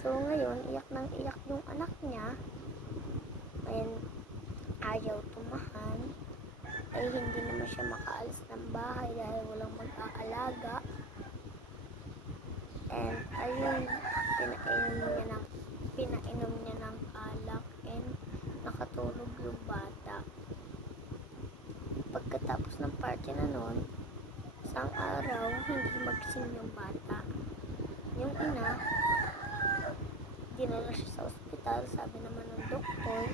So ngayon, iyak nang iyak yung anak niya. And ayaw tumahan. Ay hindi naman siya makaalis ng bahay dahil walang mag-aalaga. And ayun, pinainom niya ng alak and nakatulog yung bata. Pagkatapos ng party na nun, isang araw, hindi magising yung bata. Yung ina, dinala siya sa ospital. Sabi naman ng doktor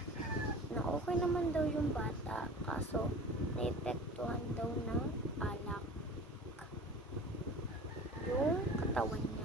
na okay naman daw yung bata, kaso naepektuhan daw ng alak yung katawan niya.